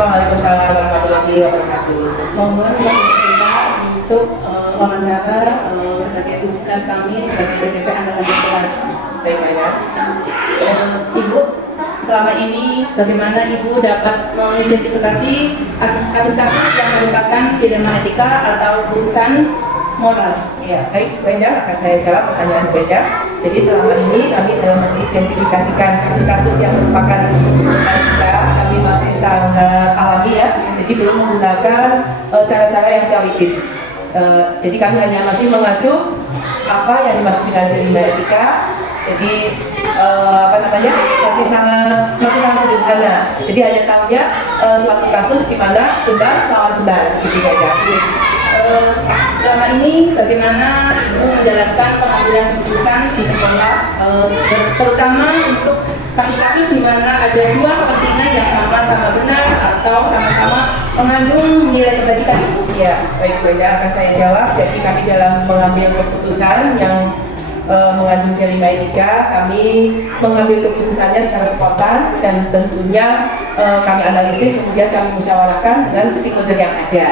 Waalaikumsalam warahmatullahi wabarakatuh. Mohon kita untuk wawancara sebagai tugas kami sebagai DPP Angkatan 11. Baik, Mbak. Ibu, selama ini bagaimana Ibu dapat mengidentifikasi kasus-kasus yang merupakan dilema etika atau urusan moral? Ya, baik, Bu Endang, akan saya jawab pertanyaan Bu Endang. Jadi selama ini kami dalam mengidentifikasikan kasus-kasus yang merupakan etika, kami masih sangat alami ya, jadi belum menggunakan cara-cara yang teoritis. Jadi kami hanya masih mengacu apa yang dimaksud dengan dilema etika. Jadi masih sangat sederhana. Jadi hanya tahunya suatu kasus di mana benar lawan benar, gitu saja. Selama ini bagaimana Ibu menjalankan pengambilan keputusan di sekolah, terutama untuk kasus-kasus di mana ada dua kepentingan yang sama-sama benar atau sama-sama mengandung nilai kebajikan Ibu? Ya, baik Bu Endang, akan saya jawab. Jadi kami dalam mengambil keputusan yang mengandung dilema etika, kami mengambil keputusannya secara spontan dan tentunya kami analisis, kemudian kami musyawarahkan dengan stakeholder yang ada,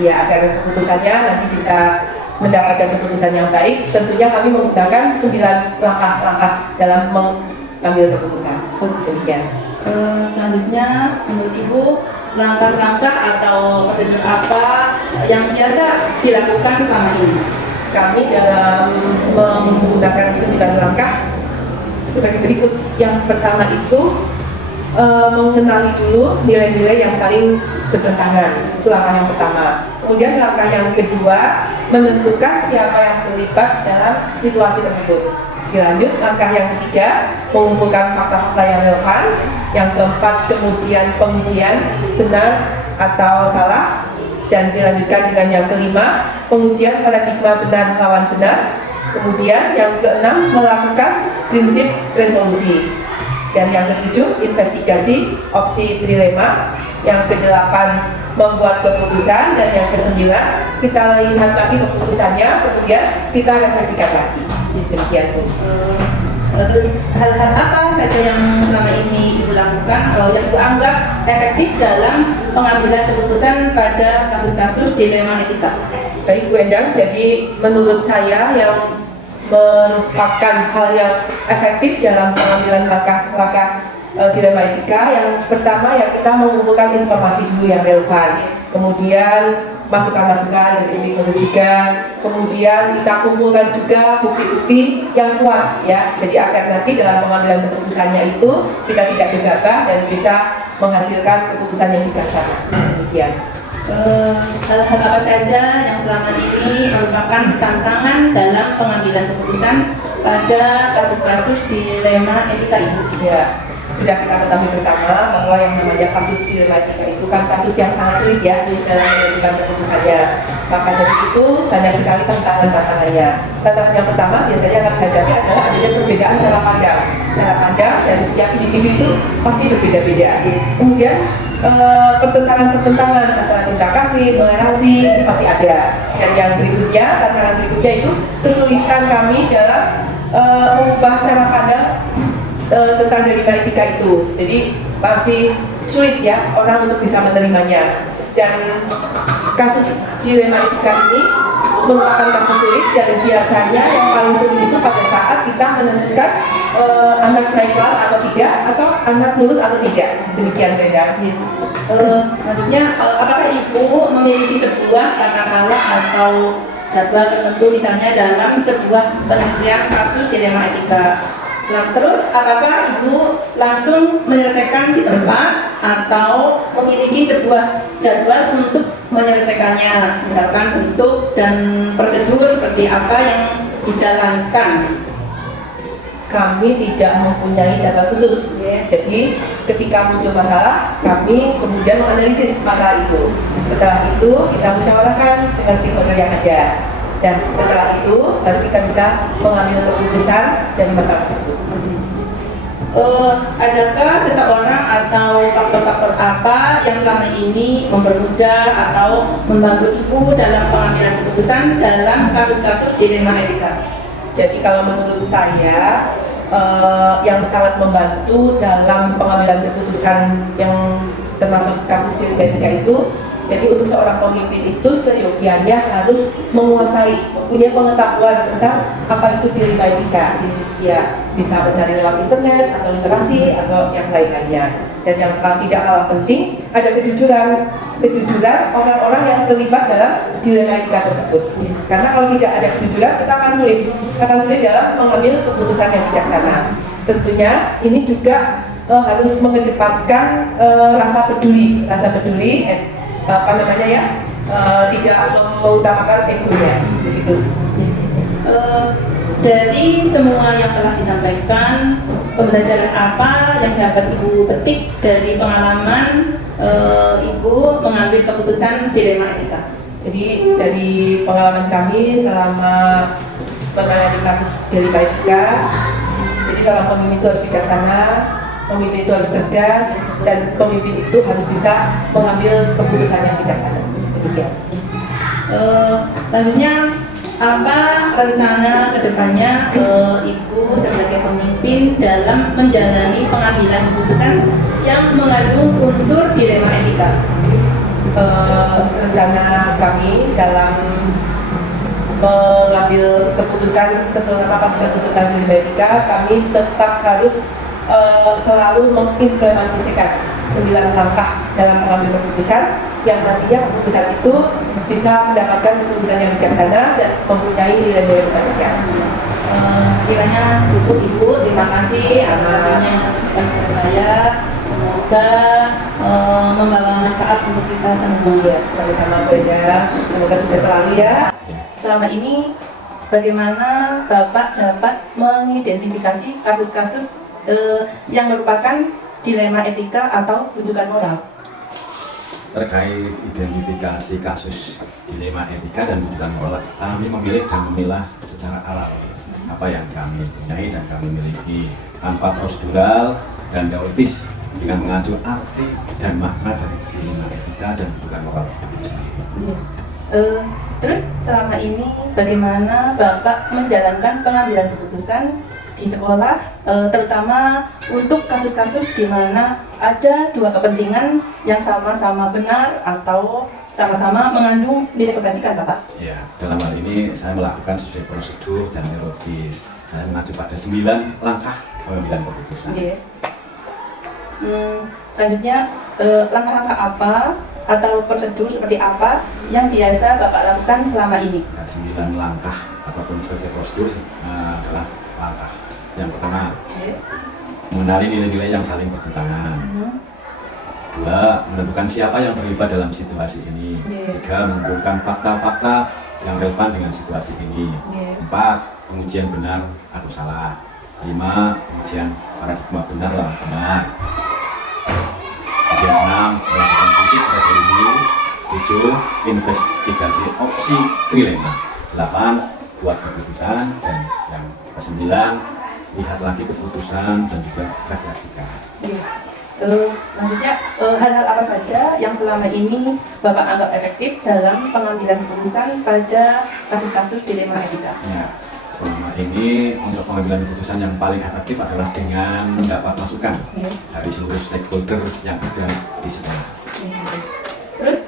ya agar keputusannya nanti bisa mendapatkan keputusan yang baik. Tentunya kami menggunakan 9 langkah-langkah dalam mengambil keputusan. Demikian. Selanjutnya, menurut Ibu, langkah-langkah atau prosedur apa yang biasa dilakukan selama ini? Kami dalam menggunakan 9 langkah sebagai berikut. Yang pertama itu mengenali dulu nilai-nilai yang saling bertentangan. Itu langkah yang pertama. Kemudian langkah yang kedua, menentukan siapa yang terlibat dalam situasi tersebut. Dilanjut, langkah yang ketiga, mengumpulkan fakta-fakta yang relevan. Yang keempat, kemudian pengujian benar atau salah. Dan dilanjutkan dengan yang kelima, pengujian paradigma benar lawan benar. Kemudian yang keenam, melakukan prinsip resolusi. Dan yang ketujuh, investigasi opsi trilema. Yang kedelapan, membuat keputusan. Dan yang kesembilan, kita lihat lagi keputusannya, kemudian kita refleksikan lagi. Demikian Bu. Terus hal-hal apa saja yang selama ini Ibu lakukan yang Ibu anggap efektif dalam pengambilan keputusan pada kasus-kasus dilema etika? Baik Bu Endang, jadi menurut saya yang merupakan hal yang efektif dalam pengambilan langkah-langkah dilema etika, yang pertama ya kita mengumpulkan informasi dulu yang relevan, kemudian masukan-masukan dari stakeholder juga, kemudian kita kumpulkan juga bukti-bukti yang kuat ya, jadi agar nanti dalam pengambilan keputusannya itu kita tidak gegabah dan bisa menghasilkan keputusan yang bijaksana. Demikian. Hal-hal apa saja yang selama ini merupakan tantangan dalam pengambilan keputusan pada kasus-kasus dilema etika Ibu? Ya, sudah kita ketahui bersama bahwa yang namanya kasus dilema etika itu kan kasus yang sangat sulit ya dalam menentukan keputusannya. Maka dari itu banyak sekali tantangannya. Tantangan yang pertama biasanya akan dihadapi adalah adanya perbedaan cara pandang. Cara pandang dari setiap individu itu pasti berbeda-beda. Kemudian pertentangan antara cinta kasih, toleransi ini pasti ada. Dan yang berikutnya, tantangan berikutnya itu kesulitan kami dalam mengubah cara pandang tentang dilema etika itu. Jadi masih sulit ya orang untuk bisa menerimanya. Dan kasus dilema etika ini merupakan kasus sulit, dan biasanya yang paling sulit itu pada saat kita menentukan anak naik kelas atau tidak, atau anak lulus atau tidak. Demikian Brenda. Selanjutnya, apakah Ibu memiliki sebuah tata cara atau jadwal tertentu misalnya dalam sebuah penyelesaian kasus dilema etika? Terus, apakah Ibu langsung menyelesaikan di tempat atau memiliki sebuah jadwal untuk menyelesaikannya? Misalkan bentuk dan prosedur seperti apa yang dijalankan? Kami tidak mempunyai jadwal khusus. Jadi ketika muncul masalah, kami kemudian menganalisis masalah itu. Setelah itu kita musyawarahkan dengan stakeholder yang ada. Dan setelah itu baru kita bisa mengambil keputusan dari masalah tersebut. Adakah seseorang atau faktor-faktor apa yang selama ini mempermudah atau membantu Ibu dalam pengambilan keputusan dalam kasus-kasus dilema etika? Jadi kalau menurut saya yang sangat membantu dalam pengambilan keputusan yang termasuk kasus Delimatika itu. Jadi untuk seorang pemimpin itu seyogianya harus menguasai, punya pengetahuan tentang apa itu Delimatika. Ya, bisa mencari lewat internet atau literasi atau yang lain-lainnya. Dan yang tidak kalah penting, ada kejujuran orang-orang yang terlibat dalam Delimatika tersebut. Karena kalau tidak ada kejujuran, kita akan sulit dalam mengambil keputusan yang bijaksana. Tentunya ini juga harus mengedepankan rasa peduli, tidak mengutamakan egonya, begitu. Dari semua yang telah disampaikan, pembelajaran apa yang dapat Ibu petik dari pengalaman Ibu mengambil keputusan dilema etika? Jadi dari pengalaman kami selama menangani kasus dilema etika, jadi seorang pemimpin itu harus bijaksana, pemimpin itu harus cerdas, dan pemimpin itu harus bisa mengambil keputusan yang bijaksana. Demikian. Selanjutnya, apa rencana kedepannya Ibu sebagai pemimpin dalam menjalani pengambilan keputusan yang mengandung unsur dilema etika? Rencana kami dalam mengambil keputusan terutama kasus tuntutan dilema etika, kami tetap harus selalu mengimplementasikan 9 langkah dalam mengambil keputusan yang nantinya keputusan itu bisa mendapatkan keputusan yang bijaksana dan mempunyai nilai-nilai kebajikan. Kiranya cukup Ibu, terima kasih atas waktunya kepada saya. Semoga membawa manfaat untuk kita semua. Ya, sama-sama Bu Eda, semoga sukses selalu ya. Selama ini bagaimana Bapak dapat mengidentifikasi kasus-kasus yang merupakan dilema etika atau rujukan moral? Terkait identifikasi kasus dilema etika dan rujukan moral, kami memilih dan memilah secara alami apa yang kami punyai dan kami miliki tanpa prosedural dan teoritis, dengan mengacu arti dan makna dari dilema etika dan rujukan moral itu sendiri. Terus selama ini bagaimana Bapak menjalankan pengambilan keputusan di sekolah, terutama untuk kasus-kasus di mana ada dua kepentingan yang sama-sama benar atau sama-sama mengandung nilai kebajikan, Bapak? Ya, dalam hal ini saya melakukan sesuai prosedur dan teoritis. Saya mengacu pada 9 langkah pengambilan keputusan. Yeah. Selanjutnya, langkah-langkah apa atau prosedur seperti apa yang biasa Bapak lakukan selama ini? Nah, 9 langkah ataupun selesai prosedur adalah langkah yang pertama, mengenali nilai-nilai yang saling bertentangan. 2, menentukan siapa yang terlibat dalam situasi ini. 3, mengumpulkan fakta-fakta yang relevan dengan situasi ini. 4, pengujian benar atau salah. 5, pengujian paradigma benar lawan benar. 6, melakukan prinsip resolusi. 7, investigasi opsi trilema. 8, buat keputusan. Dan yang ke-9, lihat lagi keputusan dan juga refleksikan. Selanjutnya, hal-hal apa saja yang selama ini Bapak anggap efektif dalam pengambilan keputusan pada kasus-kasus dilema etika? Ya, selama ini untuk pengambilan keputusan yang paling efektif adalah dengan mendapat masukan dari seluruh stakeholder yang ada di sekolah. Terus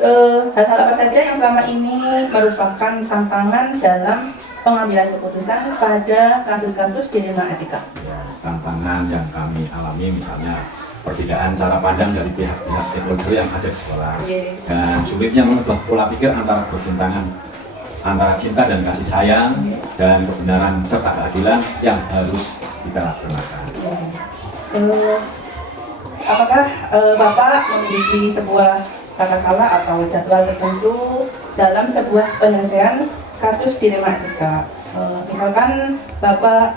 hal-hal apa saja yang selama ini merupakan tantangan dalam pengambilan keputusan pada kasus-kasus dilema etika? Ya, tantangan yang kami alami misalnya perbedaan cara pandang dari pihak-pihak stakeholder yang ada di sekolah, dan sulitnya mengubah pola pikir antara bertentangan antara cinta dan kasih sayang dan kebenaran serta keadilan yang harus kita laksanakan. Apakah Bapak memiliki sebuah tata cara atau jadwal tertentu dalam sebuah penyelesaian kasus dilema etika? Misalkan Bapak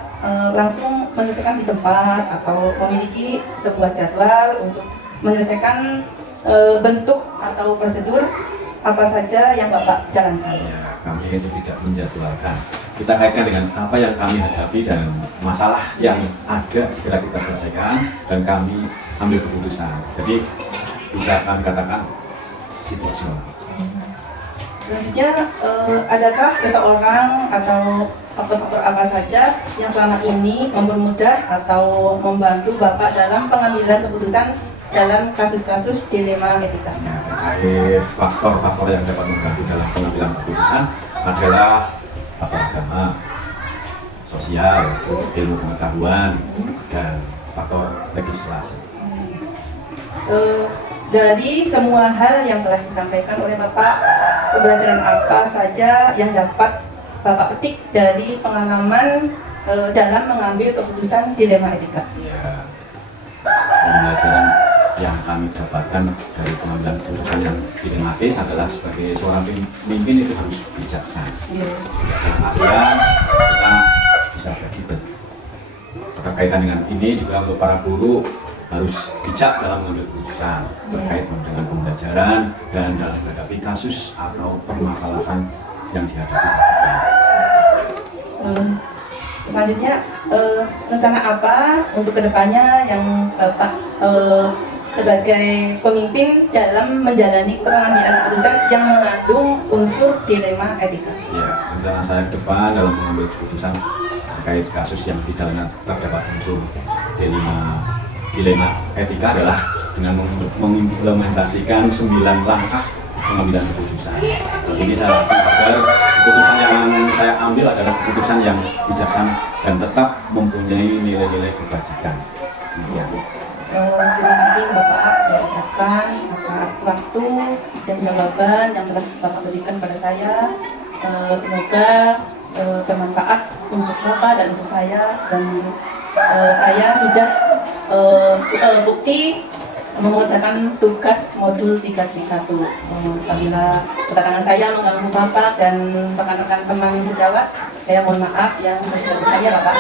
langsung menyelesaikan di tempat atau memiliki sebuah jadwal untuk menyelesaikan bentuk atau prosedur apa saja yang Bapak jalankan? Ya, kami itu tidak menjadwalkan. Kita kaitkan dengan apa yang kami hadapi dan masalah yang ada segera kita selesaikan dan kami ambil keputusan. Jadi bisa kami katakan situasional. Selanjutnya, adakah seseorang atau faktor-faktor apa saja yang selama ini mempermudah atau membantu Bapak dalam pengambilan keputusan dalam kasus-kasus dilema etika. Ya, terkait faktor-faktor yang dapat membantu dalam pengambilan keputusan adalah faktor agama, sosial, ilmu pengetahuan, dan faktor legislasi. Dari semua hal yang telah disampaikan oleh Bapak, pembelajaran apa saja yang dapat Bapak petik dari pengalaman dalam mengambil keputusan dilema etika? Ya, pembelajaran yang kami dapatkan dari pengambilan keputusan yang dilematis adalah sebagai seorang pemimpin itu harus bijaksana. Dalam artian kita bisa fleksibel. Berkaitan dengan ini juga untuk para guru harus bijak dalam mengambil keputusan terkait dengan pembelajaran dan dalam menghadapi kasus atau permasalahan yang dihadapi. Selanjutnya, rencana apa untuk kedepannya yang Bapak sebagai pemimpin dalam menjalani pengambilan keputusan yang mengandung unsur dilema etika? Ya, rencana saya ke depan dalam mengambil keputusan terkait kasus yang di dalamnya terdapat unsur dilema etika adalah dengan mengimplementasikan 9 langkah pengambilan keputusan. Ini saya lakukan agar keputusan yang saya ambil adalah keputusan yang bijaksana dan tetap mempunyai nilai-nilai kebajikan. Terima kasih Bapak, saya ucapkan atas waktu dan jawaban yang telah Bapak berikan pada saya. Semoga bermanfaat untuk Bapak dan untuk saya, dan saya sudah bukti mengerjakan tugas modul 3.1. Apabila kedatangan saya mengganggu Bapak dan rekan-rekan teman sejawat, saya mohon maaf yang sebesar-besarnya Bapak.